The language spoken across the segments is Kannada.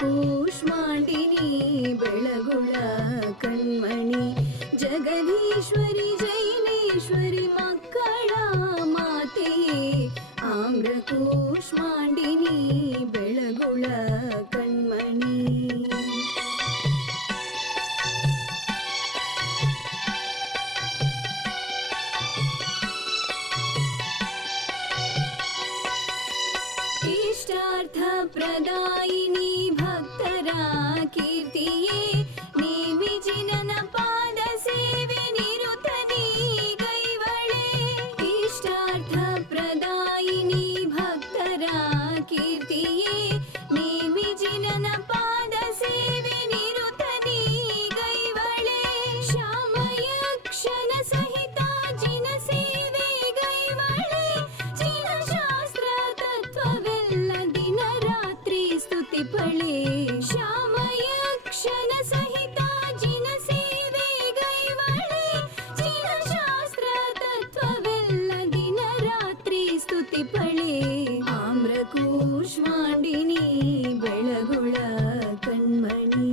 ಕೂಷ್ಮಾಂಡಿನಿ ಬೆಳಗುಳ ಕಣ್ಮಣಿ ಜಗದೀಶ್ವರಿ ಜೈನೇಶ್ವರಿ ಮಕ್ಕಳ ಮಾತೆಯೇ ಆಮ್ರ ಕೂಷ್ಮಾಂಡಿನಿ ಬೆಳಗುಳ ಕಣ್ಮಣಿ. ಇಷ್ಟಾರ್ಥ ಪ್ರದಾಯಿನಿ ಭಕ್ತರ ಕೀರ್ತಿಯೇ ನೀ ವಿಜಿನನ ಪಾದ ಸೇವೆ ನಿರುತನಿ ಗೈವಳೆ. ಇಷ್ಟಾರ್ಥ ಪ್ರದಾಯಿನಿ ಭಕ್ತರ ಕೀರ್ತಿಯೇ ನೀ ವಿಜಿನನ ಪಾದ ಸೇವೆ ನಿರುತನಿ ಗೈವಳೆ. ಶ್ಯಾಮಯಕ್ಷನ ಸಹಿತ ಜಿನ ಸೇವೆ ಗೈವಳೆ. ಜಿನ ಶಾಸ್ತ್ರ ತತ್ವವೆಲ್ಲ ದಿನ ರಾತ್ರಿ ಸ್ತುತಿ ಪಳೆ. ಶ್ಯಾಮಯಕ್ಷನ ಸಹಿತ ಜಿನ ಸೇವೆ ಗೈವಳೆ. ಜಿನ ಶಾಸ್ತ್ರ ತತ್ವವೆಲ್ಲ ದಿನ ರಾತ್ರಿ ಸ್ತುತಿ ಪಳೆ. ಆಮ್ರ ಕೂಷ್ಮಾಂಡಿನಿ ಬೆಳಗುಳ ಕಣ್ಮಣಿ.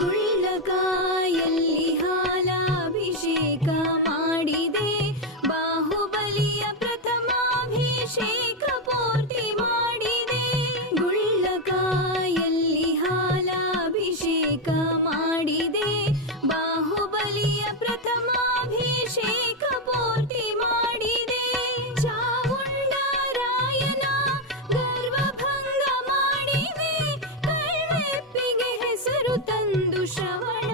ಗುಳ್ಳಕಾಯಲ್ಲಿ ಹಾಲಾಭಿಷೇಕ ಮಾಡಿದೆ. ಬಾಹುಬಲಿಯ ಪ್ರಥಮಾಭಿಷೇಕ ಪೂರ್ತಿ ಮಾಡಿದೆ. ಗುಳ್ಳಕಾಯಲ್ಲಿ ಹಾಲಾಭಿಷೇಕ ಮಾಡಿದೆ. ಬಾಹುಬಲಿಯ ಪ್ರಥಮಾಭಿಷೇಕ ಪೂರ್ತಿ ಮಾಡಿದೆ. ಚಾವುಂಡರಾಯನ ಗರ್ವಭಂಗ ಮಾಡಿದೆ. ಕಳ್ವೆಪ್ಪಿಗೆ ಹೆಸರು ತಂದು ಶ್ರವಣ